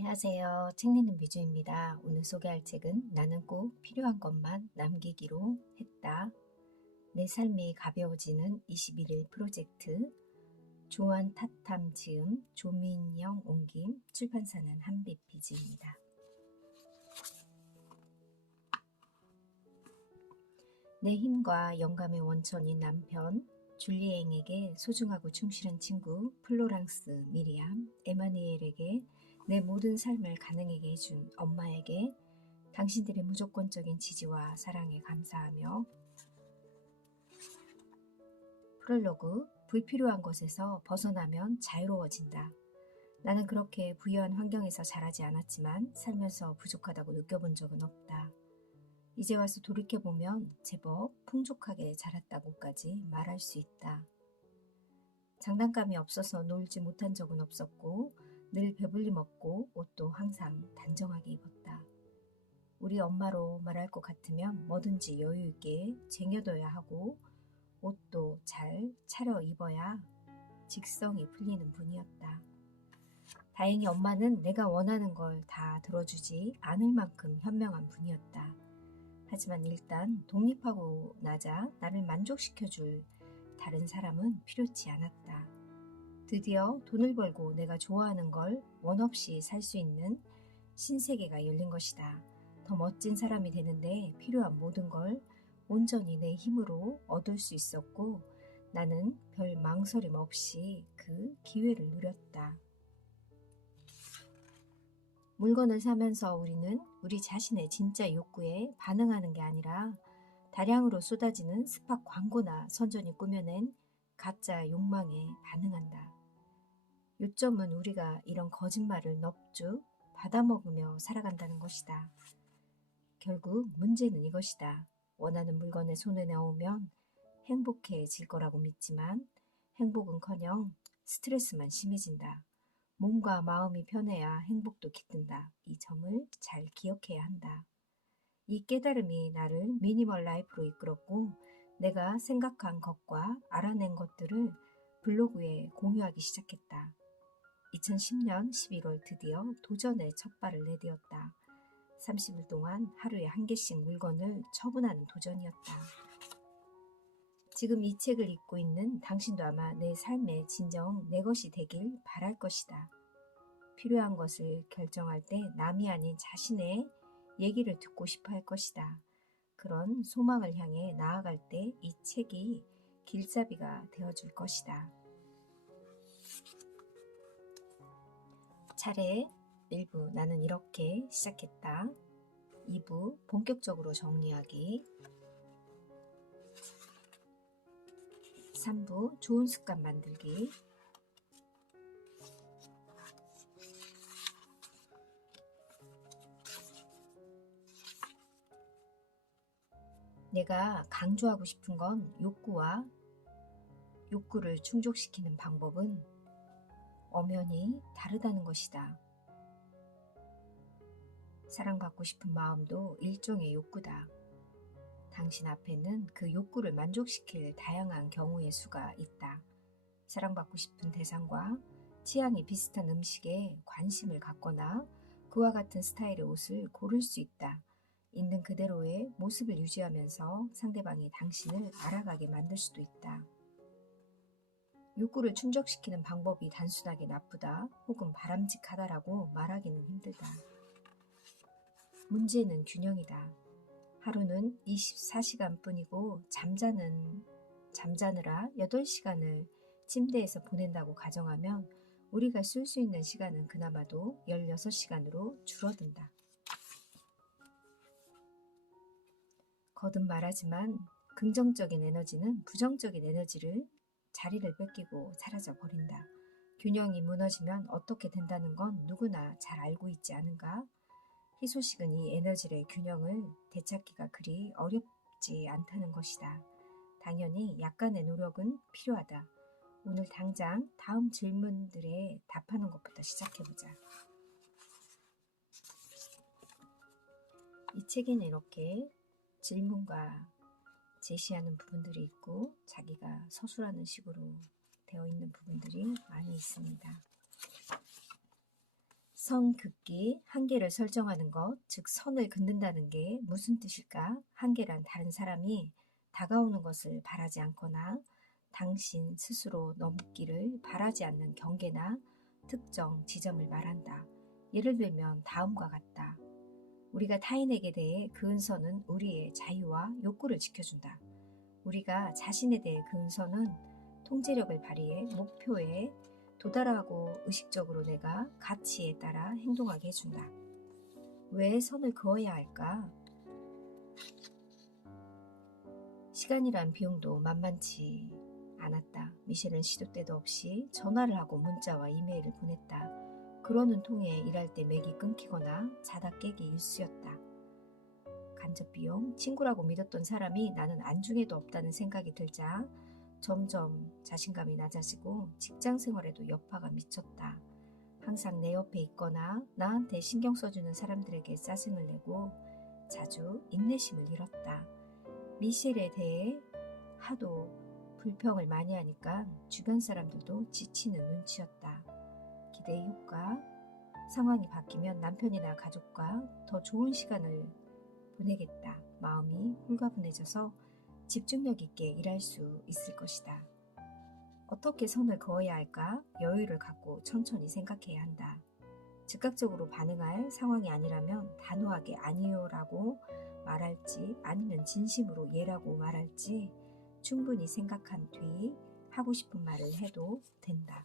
안녕하세요. 책 읽는 비주입니다. 오늘 소개할 책은 나는 꼭 필요한 것만 남기기로 했다. 내 삶이 가벼워지는 21일 프로젝트. 조한 타탐 지음, 조민영 옮김, 출판사는 한빛비즈입니다. 내 힘과 영감의 원천인 남편, 줄리앵에게 소중하고 충실한 친구 플로랑스 미리암, 에마니엘에게 내 모든 삶을 가능하게 해준 엄마에게 당신들의 무조건적인 지지와 사랑에 감사하며. 프롤로그. 불필요한 것에서 벗어나면 자유로워진다. 나는 그렇게 부유한 환경에서 자라지 않았지만 살면서 부족하다고 느껴본 적은 없다. 이제 와서 돌이켜보면 제법 풍족하게 자랐다고까지 말할 수 있다. 장난감이 없어서 놀지 못한 적은 없었고 늘 배불리 먹고 옷도 항상 단정하게 입었다. 우리 엄마로 말할 것 같으면 뭐든지 여유 있게 쟁여둬야 하고 옷도 잘 차려 입어야 직성이 풀리는 분이었다. 다행히 엄마는 내가 원하는 걸 다 들어주지 않을 만큼 현명한 분이었다. 하지만 일단 독립하고 나자 나를 만족시켜줄 다른 사람은 필요치 않았다. 드디어 돈을 벌고 내가 좋아하는 걸 원 없이 살 수 있는 신세계가 열린 것이다. 더 멋진 사람이 되는데 필요한 모든 걸 온전히 내 힘으로 얻을 수 있었고 나는 별 망설임 없이 그 기회를 누렸다. 물건을 사면서 우리는 우리 자신의 진짜 욕구에 반응하는 게 아니라 다량으로 쏟아지는 스팟 광고나 선전이 꾸며낸 가짜 욕망에 반응한다. 요점은 우리가 이런 거짓말을 넙죽 받아먹으며 살아간다는 것이다. 결국 문제는 이것이다. 원하는 물건에 손에 넣으면 행복해질 거라고 믿지만 행복은커녕 스트레스만 심해진다. 몸과 마음이 편해야 행복도 깃든다. 이 점을 잘 기억해야 한다. 이 깨달음이 나를 미니멀 라이프로 이끌었고 내가 생각한 것과 알아낸 것들을 블로그에 공유하기 시작했다. 2010년 11월 드디어 도전의 첫 발을 내디었다. 30일 동안 하루에 한 개씩 물건을 처분하는 도전이었다. 지금 이 책을 읽고 있는 당신도 아마 내 삶의 진정 내 것이 되길 바랄 것이다. 필요한 것을 결정할 때 남이 아닌 자신의 얘기를 듣고 싶어 할 것이다. 그런 소망을 향해 나아갈 때 이 책이 길잡이가 되어줄 것이다. 차례 1부 나는 이렇게 시작했다. 2부 본격적으로 정리하기. 3부 좋은 습관 만들기. 내가 강조하고 싶은 건 욕구를 충족시키는 방법은 엄연히 다르다는 것이다. 사랑받고 싶은 마음도 일종의 욕구다. 당신 앞에는 그 욕구를 만족시킬 다양한 경우의 수가 있다. 사랑받고 싶은 대상과 취향이 비슷한 음식에 관심을 갖거나 그와 같은 스타일의 옷을 고를 수 있다. 있는 그대로의 모습을 유지하면서 상대방이 당신을 알아가게 만들 수도 있다. 욕구를 충족시키는 방법이 단순하게 나쁘다 혹은 바람직하다라고 말하기는 힘들다. 문제는 균형이다. 하루는 24시간 뿐이고 잠자느라 8시간을 침대에서 보낸다고 가정하면 우리가 쓸 수 있는 시간은 그나마도 16시간으로 줄어든다. 거듭 말하지만 긍정적인 에너지는 부정적인 에너지를 자리를 뺏기고 사라져 버린다. 균형이 무너지면 어떻게 된다는 건 누구나 잘 알고 있지 않은가? 희소식은 이 에너지의 균형을 되찾기가 그리 어렵지 않다는 것이다. 당연히 약간의 노력은 필요하다. 오늘 당장 다음 질문들에 답하는 것부터 시작해보자. 이 책에는 이렇게 질문과 제시하는 부분들이 있고 자기가 서술하는 식으로 되어 있는 부분들이 많이 있습니다. 선 긋기, 한계를 설정하는 것, 즉 선을 긋는다는 게 무슨 뜻일까? 한계란 다른 사람이 다가오는 것을 바라지 않거나 당신 스스로 넘기를 바라지 않는 경계나 특정 지점을 말한다. 예를 들면 다음과 같다. 우리가 타인에게 대해 그은 선은 우리의 자유와 욕구를 지켜준다. 우리가 자신에 대해 그은 선은 통제력을 발휘해 목표에 도달하고 의식적으로 내가 가치에 따라 행동하게 해준다. 왜 선을 그어야 할까? 시간이란 비용도 만만치 않았다. 미셸은 시도 때도 없이 전화를 하고 문자와 이메일을 보냈다. 그러는 통에 일할 때 맥이 끊기거나 자다 깨기 일쑤였다. 간접 비용, 친구라고 믿었던 사람이 나는 안중에도 없다는 생각이 들자 점점 자신감이 낮아지고 직장 생활에도 여파가 미쳤다. 항상 내 옆에 있거나 나한테 신경 써주는 사람들에게 짜증을 내고 자주 인내심을 잃었다. 미셸에 대해 하도 불평을 많이 하니까 주변 사람들도 지치는 눈치였다. 기대의 효과, 상황이 바뀌면 남편이나 가족과 더 좋은 시간을 보내겠다. 마음이 홀가분해져서 집중력 있게 일할 수 있을 것이다. 어떻게 선을 그어야 할까? 여유를 갖고 천천히 생각해야 한다. 즉각적으로 반응할 상황이 아니라면 단호하게 아니요라고 말할지 아니면 진심으로 예라고 말할지 충분히 생각한 뒤 하고 싶은 말을 해도 된다.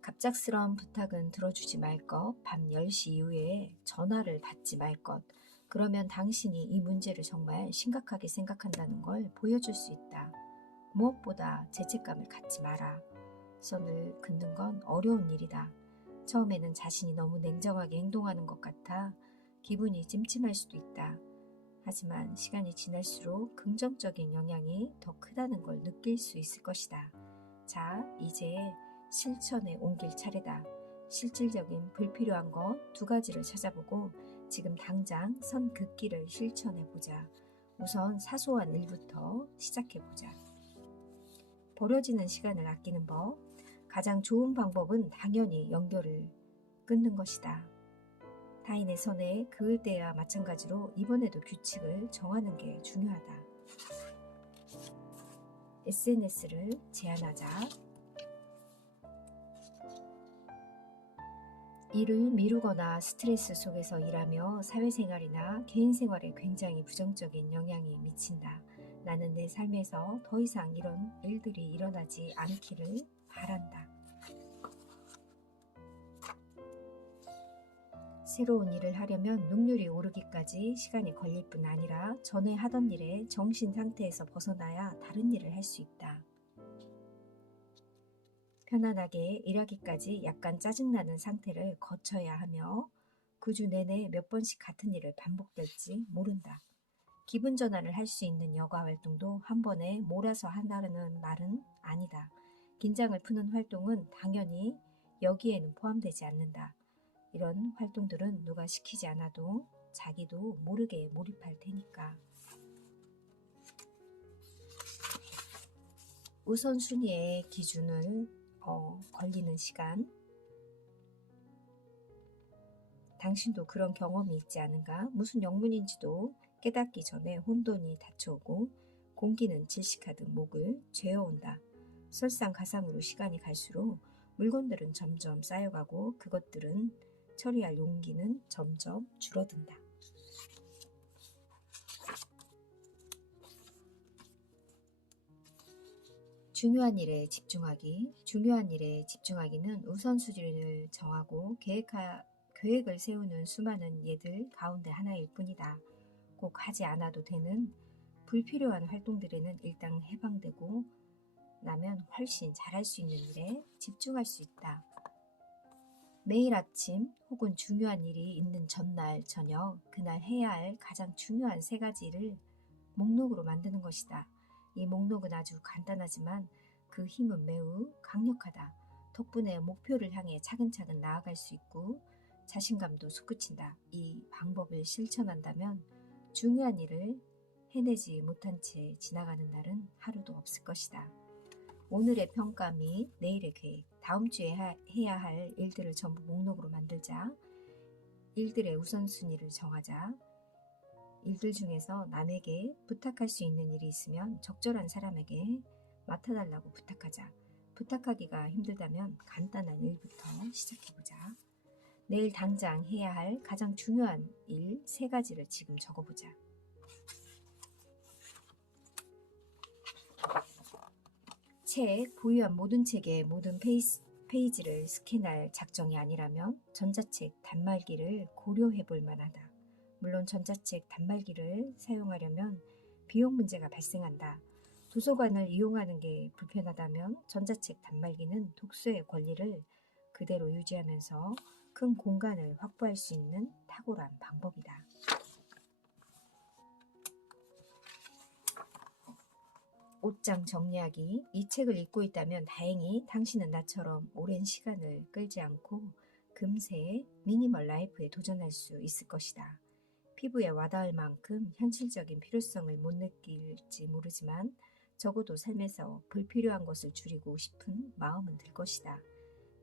갑작스러운 부탁은 들어주지 말 것, 밤 10시 이후에 전화를 받지 말 것, 그러면 당신이 이 문제를 정말 심각하게 생각한다는 걸 보여줄 수 있다. 무엇보다 죄책감을 갖지 마라. 선을 긋는 건 어려운 일이다. 처음에는 자신이 너무 냉정하게 행동하는 것 같아 기분이 찜찜할 수도 있다. 하지만 시간이 지날수록 긍정적인 영향이 더 크다는 걸 느낄 수 있을 것이다. 자, 이제 실천에 옮길 차례다. 실질적인 불필요한 것 2가지를 찾아보고 지금 당장 선 긋기를 실천해보자. 우선 사소한 일부터 시작해보자. 버려지는 시간을 아끼는 법. 가장 좋은 방법은 당연히 연결을 끊는 것이다. 타인의 선에 그을 때와 마찬가지로 이번에도 규칙을 정하는 게 중요하다. SNS를 제한하자. 일을 미루거나 스트레스 속에서 일하며 사회생활이나 개인생활에 굉장히 부정적인 영향이 미친다. 나는 내 삶에서 더 이상 이런 일들이 일어나지 않기를 바란다. 새로운 일을 하려면 능률이 오르기까지 시간이 걸릴 뿐 아니라 전에 하던 일의 정신 상태에서 벗어나야 다른 일을 할 수 있다. 편안하게 일하기까지 약간 짜증나는 상태를 거쳐야 하며 그 주 내내 몇 번씩 같은 일을 반복될지 모른다. 기분 전환을 할 수 있는 여가 활동도 한 번에 몰아서 한다는 말은 아니다. 긴장을 푸는 활동은 당연히 여기에는 포함되지 않는다. 이런 활동들은 누가 시키지 않아도 자기도 모르게 몰입할 테니까. 우선순위의 기준을 걸리는 시간. 당신도 그런 경험이 있지 않은가? 무슨 영문인지도 깨닫기 전에 혼돈이 닫혀오고 공기는 질식하듯 목을 죄어온다. 설상가상으로 시간이 갈수록 물건들은 점점 쌓여가고 그것들은 처리할 용기는 점점 줄어든다. 중요한 일에 집중하기. 중요한 일에 집중하기는 우선순위를 정하고 계획을 세우는 수많은 예들 가운데 하나일 뿐이다. 꼭 하지 않아도 되는 불필요한 활동들에는 일단 해방되고 나면 훨씬 잘할 수 있는 일에 집중할 수 있다. 매일 아침 혹은 중요한 일이 있는 전날 저녁, 그날 해야 할 가장 중요한 3가지를 목록으로 만드는 것이다. 이 목록은 아주 간단하지만 그 힘은 매우 강력하다. 덕분에 목표를 향해 차근차근 나아갈 수 있고 자신감도 솟구친다. 이 방법을 실천한다면 중요한 일을 해내지 못한 채 지나가는 날은 하루도 없을 것이다. 오늘의 평가 및 내일의 계획, 다음 주에 해야 할 일들을 전부 목록으로 만들자. 일들의 우선순위를 정하자. 일들 중에서 남에게 부탁할 수 있는 일이 있으면 적절한 사람에게 맡아달라고 부탁하자. 부탁하기가 힘들다면 간단한 일부터 시작해보자. 내일 당장 해야 할 가장 중요한 일 3가지를 지금 적어보자. 책, 보유한 모든 책의 모든 페이지를 스캔할 작정이 아니라면 전자책 단말기를 고려해 볼 만하다. 물론 전자책 단말기를 사용하려면 비용 문제가 발생한다. 도서관을 이용하는 게 불편하다면 전자책 단말기는 독서의 권리를 그대로 유지하면서 큰 공간을 확보할 수 있는 탁월한 방법이다. 옷장 정리하기. 이 책을 읽고 있다면 다행히 당신은 나처럼 오랜 시간을 끌지 않고 금세 미니멀 라이프에 도전할 수 있을 것이다. 피부에 와닿을 만큼 현실적인 필요성을 못 느낄지 모르지만 적어도 삶에서 불필요한 것을 줄이고 싶은 마음은 들 것이다.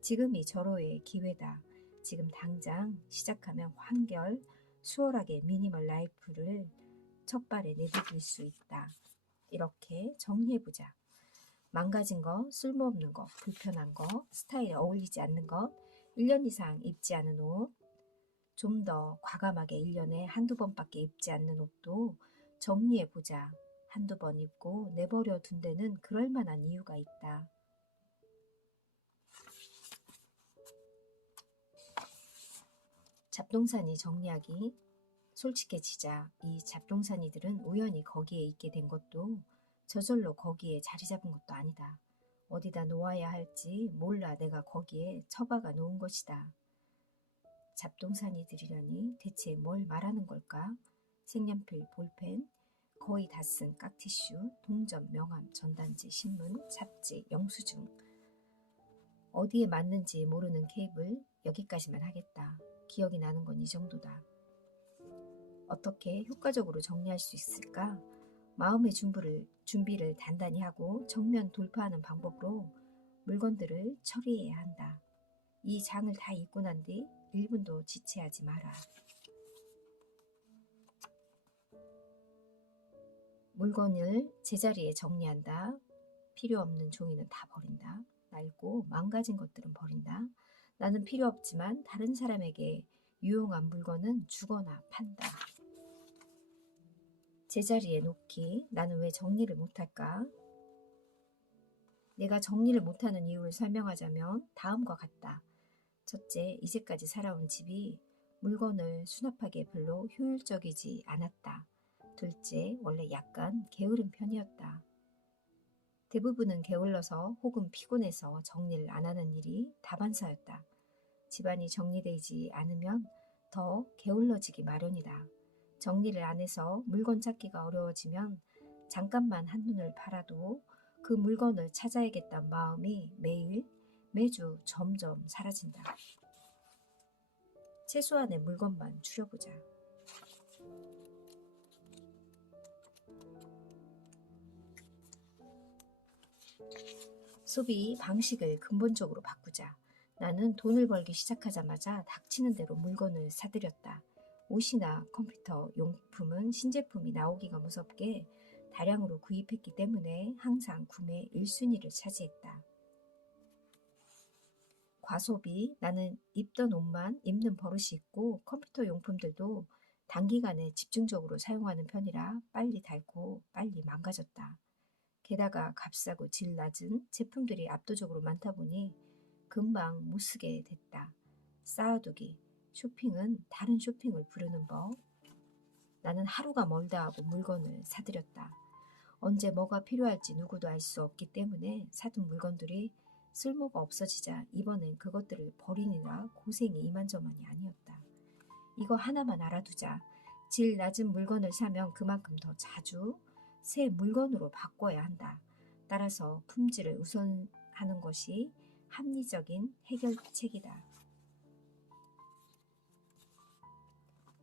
지금이 절호의 기회다. 지금 당장 시작하면 한결 수월하게 미니멀 라이프를 첫 발에 내디딜 수 있다. 이렇게 정리해보자. 망가진 거, 쓸모없는 거, 불편한 거, 스타일에 어울리지 않는 것, 1년 이상 입지 않은 옷, 좀 더 과감하게 1년에 한두 번밖에 입지 않는 옷도 정리해보자. 한두 번 입고 내버려 둔 데는 그럴 만한 이유가 있다. 잡동사니 정리하기. 솔직해지자. 이 잡동사니들은 우연히 거기에 있게 된 것도 저절로 거기에 자리 잡은 것도 아니다. 어디다 놓아야 할지 몰라 내가 거기에 처박아 놓은 것이다. 잡동사니들이라니 대체 뭘 말하는 걸까? 색연필, 볼펜, 거의 다 쓴 깍티슈, 동전, 명함, 전단지, 신문, 잡지, 영수증. 어디에 맞는지 모르는 케이블. 여기까지만 하겠다. 기억이 나는 건 이 정도다. 어떻게 효과적으로 정리할 수 있을까? 마음의 준비를 단단히 하고 정면 돌파하는 방법으로 물건들을 처리해야 한다. 이 장을 다 읽고 난 뒤 1분도 지체하지 마라. 물건을 제자리에 정리한다. 필요 없는 종이는 다 버린다. 낡고 망가진 것들은 버린다. 나는 필요 없지만 다른 사람에게 유용한 물건은 주거나 판다. 제자리에 놓기. 나는 왜 정리를 못할까? 내가 정리를 못하는 이유를 설명하자면 다음과 같다. 첫째, 이제까지 살아온 집이 물건을 수납하기에 별로 효율적이지 않았다. 둘째, 원래 약간 게으른 편이었다. 대부분은 게을러서 혹은 피곤해서 정리를 안 하는 일이 다반사였다. 집안이 정리되지 않으면 더 게을러지기 마련이다. 정리를 안 해서 물건 찾기가 어려워지면 잠깐만 한눈을 팔아도 그 물건을 찾아야겠다는 마음이 매주 점점 사라진다. 최소한의 물건만 추려보자. 소비 방식을 근본적으로 바꾸자. 나는 돈을 벌기 시작하자마자 닥치는 대로 물건을 사들였다. 옷이나 컴퓨터 용품은 신제품이 나오기가 무섭게 다량으로 구입했기 때문에 항상 구매 1순위를 차지했다. 과소비. 나는 입던 옷만 입는 버릇이 있고 컴퓨터 용품들도 단기간에 집중적으로 사용하는 편이라 빨리 닳고 빨리 망가졌다. 게다가 값싸고 질 낮은 제품들이 압도적으로 많다 보니 금방 못 쓰게 됐다. 쌓아두기. 쇼핑은 다른 쇼핑을 부르는 법. 나는 하루가 멀다 하고 물건을 사들였다. 언제 뭐가 필요할지 누구도 알 수 없기 때문에 사둔 물건들이 쓸모가 없어지자 이번엔 그것들을 버리느라 고생이 이만저만이 아니었다. 이거 하나만 알아두자. 질 낮은 물건을 사면 그만큼 더 자주 새 물건으로 바꿔야 한다. 따라서 품질을 우선하는 것이 합리적인 해결책이다.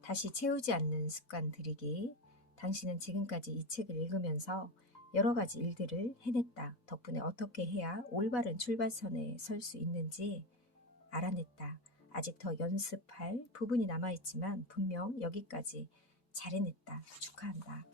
다시 채우지 않는 습관 들이기. 당신은 지금까지 이 책을 읽으면서 여러 가지 일들을 해냈다. 덕분에 어떻게 해야 올바른 출발선에 설 수 있는지 알아냈다. 아직 더 연습할 부분이 남아있지만 분명 여기까지 잘 해냈다. 축하한다.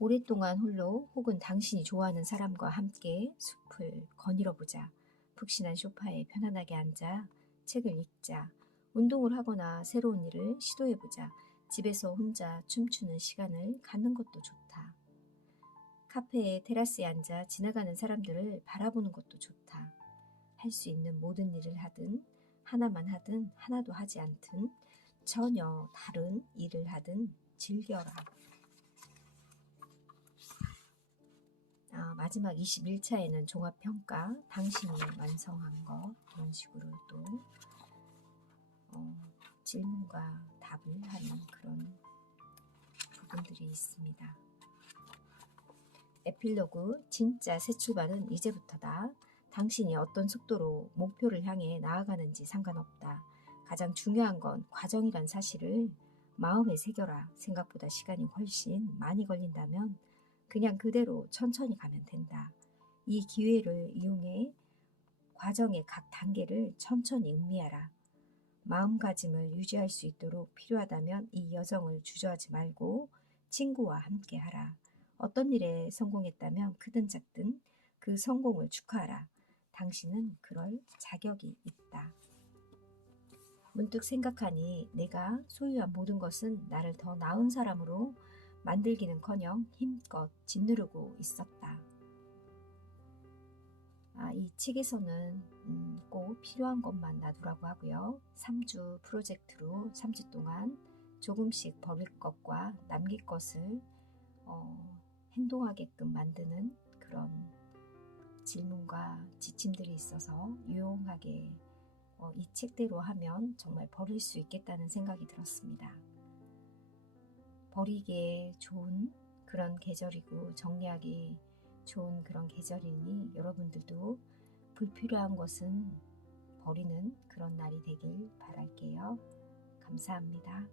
오랫동안 홀로 혹은 당신이 좋아하는 사람과 함께 숲을 거닐어보자. 푹신한 소파에 편안하게 앉아 책을 읽자. 운동을 하거나 새로운 일을 시도해보자. 집에서 혼자 춤추는 시간을 갖는 것도 좋다. 카페의 테라스에 앉아 지나가는 사람들을 바라보는 것도 좋다. 할 수 있는 모든 일을 하든 하나만 하든 하나도 하지 않든 전혀 다른 일을 하든 즐겨라. 마지막 21차에는 종합평가, 당신이 완성한 것 이런 식으로 또 질문과 답을 하는 그런 부분들이 있습니다. 에필로그, 진짜 새 출발은 이제부터다. 당신이 어떤 속도로 목표를 향해 나아가는지 상관없다. 가장 중요한 건 과정이란 사실을 마음에 새겨라. 생각보다 시간이 훨씬 많이 걸린다면 그냥 그대로 천천히 가면 된다. 이 기회를 이용해 과정의 각 단계를 천천히 음미하라. 마음가짐을 유지할 수 있도록 필요하다면 이 여정을 주저하지 말고 친구와 함께 하라. 어떤 일에 성공했다면 크든 작든 그 성공을 축하하라. 당신은 그럴 자격이 있다. 문득 생각하니 내가 소유한 모든 것은 나를 더 나은 사람으로 만들기는커녕 힘껏 짓누르고 있었다. 이 책에서는 꼭 필요한 것만 놔두라고 하고요. 3주 프로젝트로 3주 동안 조금씩 버릴 것과 남길 것을 행동하게끔 만드는 그런 질문과 지침들이 있어서 유용하게 이 책대로 하면 정말 버릴 수 있겠다는 생각이 들었습니다. 버리기에 좋은 그런 계절이고 정리하기 좋은 그런 계절이니 여러분들도 불필요한 것은 버리는 그런 날이 되길 바랄게요. 감사합니다.